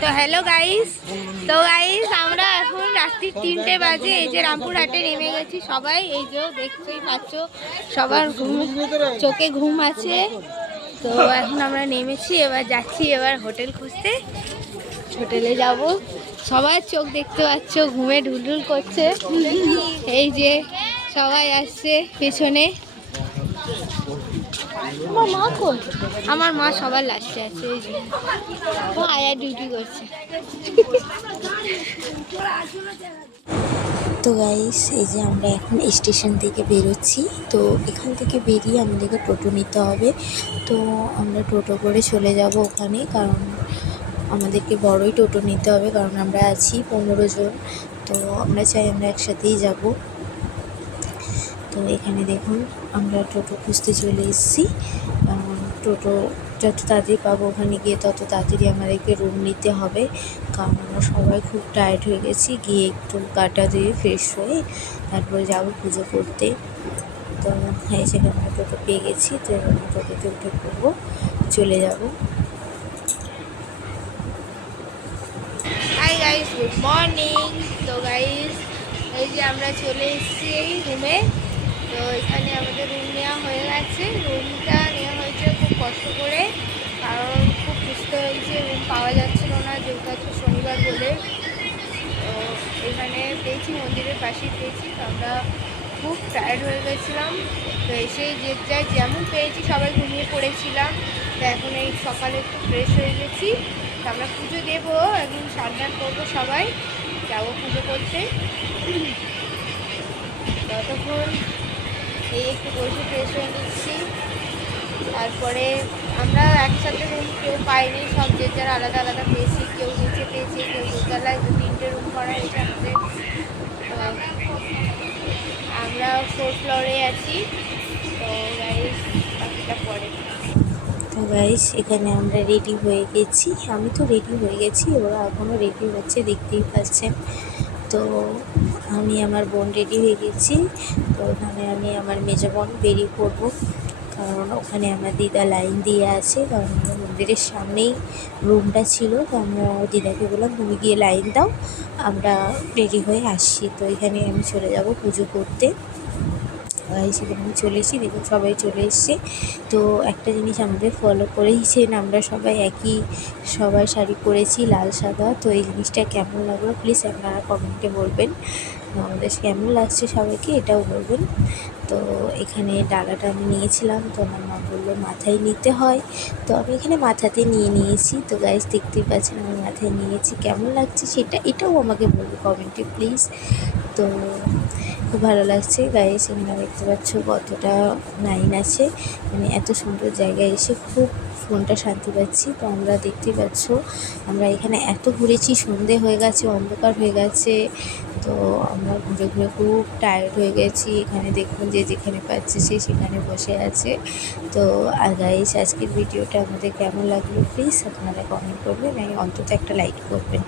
তো hello guys, আমরা এখন রাত্রি 3টে বাজে এই যে রামপুরহাটে নেমে গেছি সবাই। এই যে দেখতেই পাচ্ছ সবার চোখে ঘুম আছে। তো এখন আমরা নেমেছি, এবার যাচ্ছি এবার হোটেল খুঁজতে। হোটেলে যাব, সবার চোখ দেখতে পাচ্ছ ঘুমে ঢুলঢুল করছে। এই যে সবাই আসছে পেছনে। আমার মা কোন? আমার মা সবার লাস্টে আছে। এই যে ও আয়া ডিউটি করছে। তো গাইস, এই যে আমরা এখন স্টেশন থেকে বেরোচ্ছি। তো এখান থেকে বেরিয়ে আমাদেরকে টোটো নিতে হবে। তো আমরা টোটো করে চলে যাব ওখানে, কারণ আমাদেরকে বড়ই টোটো নিতে হবে, কারণ আমরা আছি 15 জন। তো আমরা চাই আমরা একসাথেই যাব। তো এখানে দেখুন আমরা টোটো খুঁজতে চলে এসেছি। টোটো যত তাড়াতাড়ি পাবো ওখানে গিয়ে তত তাড়াতাড়ি আমাদেরকে রুম নিতে হবে, কারণ আমরা সবাই খুব টায়ার্ড হয়ে গেছি। গিয়ে একটু গাটা দিয়ে ফ্রেশ হয়ে তারপরে যাবো পুজো করতে। তো হ্যাঁ, সেখানে আমরা টোটো পেয়ে গেছি। তো এবার আমরা টোটোতে উঠে পড়বো, চলে যাব। Hi guys, good morning. তো গাইস, এই যে আমরা চলে এসেছি এই রুমে। তো এখানে আমাদের রুম নেওয়া হয়ে গেছে। রুমটা নেওয়া হয়েছে খুব কষ্ট করে, কারণ খুব খুঁজতে হয়েছে, রুম পাওয়া যাচ্ছিল না, যেহেতু আজকে শনিবার বলে। তো এখানে পেয়েছি, মন্দিরের পাশেই পেয়েছি। তো আমরা খুব টায়ার্ড হয়ে গেছিলাম। তো এসেই যে যাই যেমন পেয়েছি সবাই ঘুমিয়ে পড়েছিলাম। তো এখন এই সকালে একটু ফ্রেশ হয়ে গেছি। তো আমরা পুজো দেবো, একদিন সাবধান করবো, সবাই যাবো পুজো করতে। ততক্ষণ এই একটু বসে ফ্রেশ হয়ে নিচ্ছি। তারপরে আমরা একসাথে রুম কেউ পাইনি, সব যে যার আলাদা আলাদা পেয়েছি। কেউ নিচে পেয়েছি, কেউ দোতলায় 3টে রুম করা হয়েছে আমাদের। আমরা 4th ফ্লোরে আছি। তো গাইস, বাকিটা পরে। তো গাইস, এখানে আমরা রেডি হয়ে গেছি। আমি তো রেডি হয়ে গেছি, ওরা এখনও রেডি হচ্ছে, দেখতেই পাচ্ছেন। তো আমি আমার বোন রেডি হয়ে গেছি। তো ওখানে আমি আমার মেজো বোন বেরিয়ে পড়বো, কারণ ওখানে আমার দিদা লাইন দিয়ে আছে। কারণ আমার মন্দিরের সামনেই রুমটা ছিল। তো আমরা দিদাকে বললাম তুমি গিয়ে লাইন দাও, আমরা রেডি হয়ে আসছি। তো এখানে আমি চলে যাব পুজো করতে। সেখানে আমি চলে এসেছি, দেখুন সবাই চলে এসছে। তো একটা জিনিস আমাদের ফলো করেইছেন, আমরা সবাই শাড়ি পরেছি লাল সাদা। তো এই জিনিসটা কেমন লাগলো প্লিজ আপনারা কমেন্টে বলবেন। আমাদের কেমন লাগছে সবাইকে এটাও বলবেন। তো এখানে ডালাটা আমি নিয়েছিলাম, তো আমার মা বললো মাথায় নিতে হয়। তো আমি এখানে মাথাতে নিয়েছি। তো গাইস, দেখতেই পাচ্ছেন আমি মাথায় নিয়েছি। কেমন লাগছে এটাও আমাকে বলবে কমেন্টে প্লিজ। তো খুব ভালো লাগছে গাইস। এখানে দেখতে পাচ্ছ কতটা লাইন আছে, মানে এত সুন্দর জায়গায় এসে খুব মনটা শান্তি পাচ্ছি। তো আমরা দেখতেই পাচ্ছ আমরা এখানে এত ঘুরেছি, সন্ধে হয়ে গেছে, অন্ধকার হয়ে গেছে। তো আমরা ঘুরে ঘুরে খুব টায়ার্ড হয়ে গেছি। এখানে দেখুন যে যেখানে পাচ্ছে সে সেখানে বসে আছে। তো আর গাইস, আজকের ভিডিওটা আমাদের কেমন লাগলো প্লিজ আপনারা কমেন্ট করবেন, অন্তত একটা লাইক করবেন।